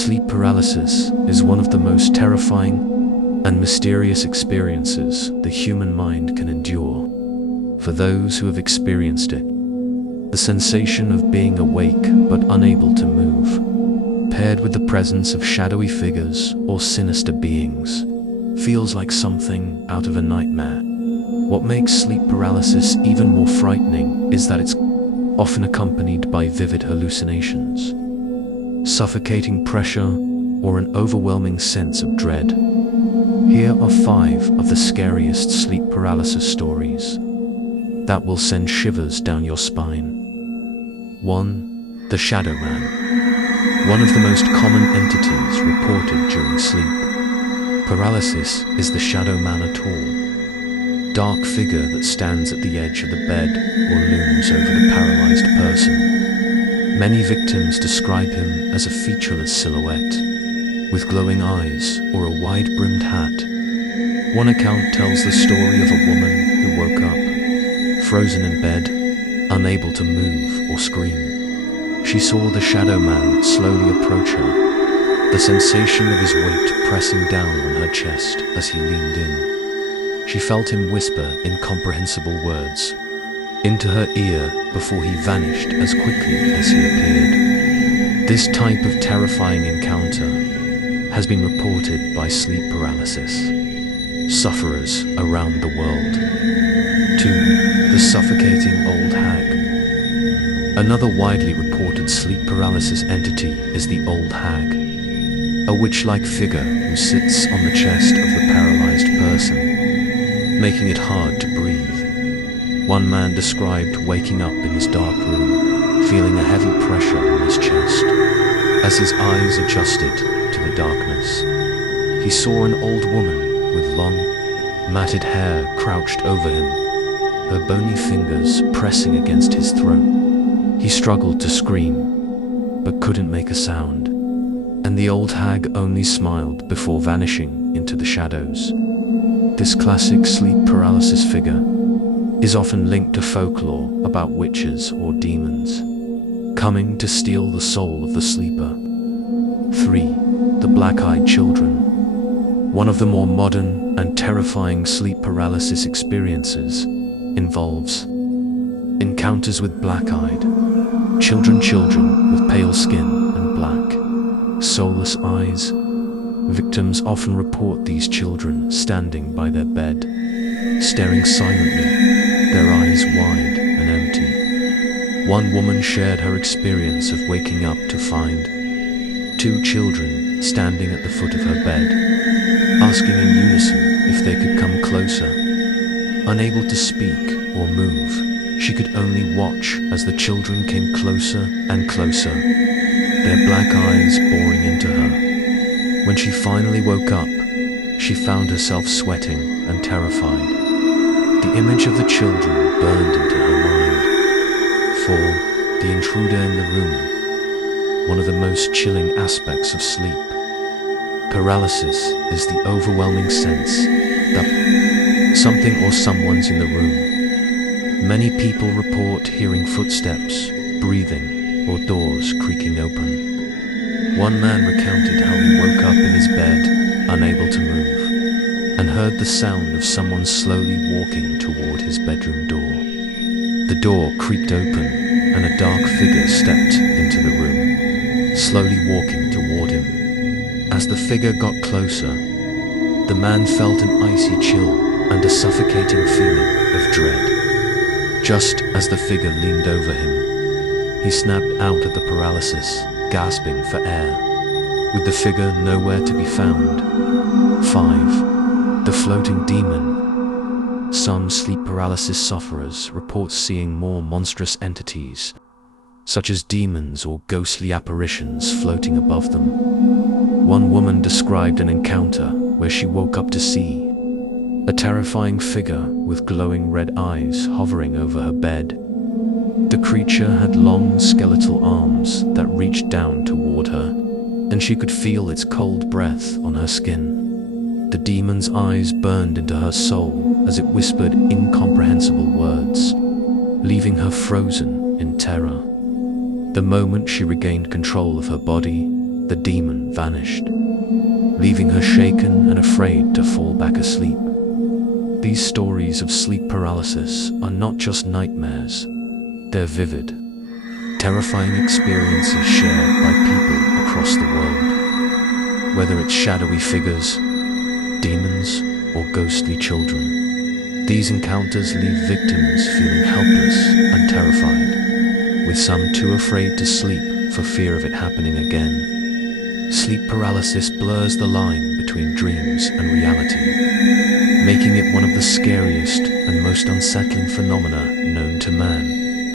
Sleep paralysis is one of the most terrifying and mysterious experiences the human mind can endure. For those who have experienced it, the sensation of being awake but unable to move, paired with the presence of shadowy figures or sinister beings, feels like something out of a nightmare. What makes sleep paralysis even more frightening is that it's often accompanied by vivid hallucinations, suffocating pressure, or an overwhelming sense of dread. Here are 5 of the scariest sleep paralysis stories that will send shivers down your spine. 1. The Shadow Man. One of the most common entities reported during sleep paralysis is the Shadow Man, a tall, dark figure that stands at the edge of the bed or looms over the paralyzed person. Many victims describe him as a featureless silhouette, with glowing eyes or a wide-brimmed hat. One account tells the story of a woman who woke up, frozen in bed, unable to move or scream. She saw the Shadow Man slowly approach her, the sensation of his weight pressing down on her chest as he leaned in. She felt him whisper incomprehensible words into her ear before he vanished as quickly as he appeared. This type of terrifying encounter has been reported by sleep paralysis sufferers around the world. 2. The Suffocating Old Hag. Another widely reported sleep paralysis entity is the Old Hag, a witch-like figure who sits on the chest of the paralyzed person, making it hard to breathe. One man described waking up in his dark room, feeling a heavy pressure on his chest. As his eyes adjusted to the darkness, he saw an old woman with long, matted hair crouched over him, her bony fingers pressing against his throat. He struggled to scream, but couldn't make a sound, and the old hag only smiled before vanishing into the shadows. This classic sleep paralysis figure is often linked to folklore about witches or demons coming to steal the soul of the sleeper. 3. The Black-Eyed Children. One of the more modern and terrifying sleep paralysis experiences involves encounters with black-eyed children with pale skin and black, soulless eyes. Victims often report these children standing by their bed, staring silently, their eyes wide and empty. One woman shared her experience of waking up to find 2 children standing at the foot of her bed, asking in unison if they could come closer. Unable to speak or move, she could only watch as the children came closer and closer, their black eyes boring into her. When she finally woke up, she found herself sweating and terrified. The image of the children burned into her mind. 4. The Intruder in the Room. One of the most chilling aspects of sleep paralysis is the overwhelming sense that something or someone's in the room. Many people report hearing footsteps, breathing, or doors creaking open. One man recounted how he woke up in his bed, unable to move, and heard the sound of someone slowly walking toward his bedroom door. The door creaked open, and a dark figure stepped into the room, slowly walking toward him. As the figure got closer, the man felt an icy chill and a suffocating feeling of dread. Just as the figure leaned over him, he snapped out of the paralysis, gasping for air, with the figure nowhere to be found. 5. The Floating Demon. Some sleep paralysis sufferers report seeing more monstrous entities, such as demons or ghostly apparitions floating above them. One woman described an encounter where she woke up to see a terrifying figure with glowing red eyes hovering over her bed. The creature had long skeletal arms that reached down toward her, and she could feel its cold breath on her skin. The demon's eyes burned into her soul as it whispered incomprehensible words, leaving her frozen in terror. The moment she regained control of her body, the demon vanished, leaving her shaken and afraid to fall back asleep. These stories of sleep paralysis are not just nightmares, they're vivid, terrifying experiences shared by people across the world. Whether it's shadowy figures, demons, or ghostly children, these encounters leave victims feeling helpless and terrified, with some too afraid to sleep for fear of it happening again. Sleep paralysis blurs the line between dreams and reality, making it one of the scariest and most unsettling phenomena known to man.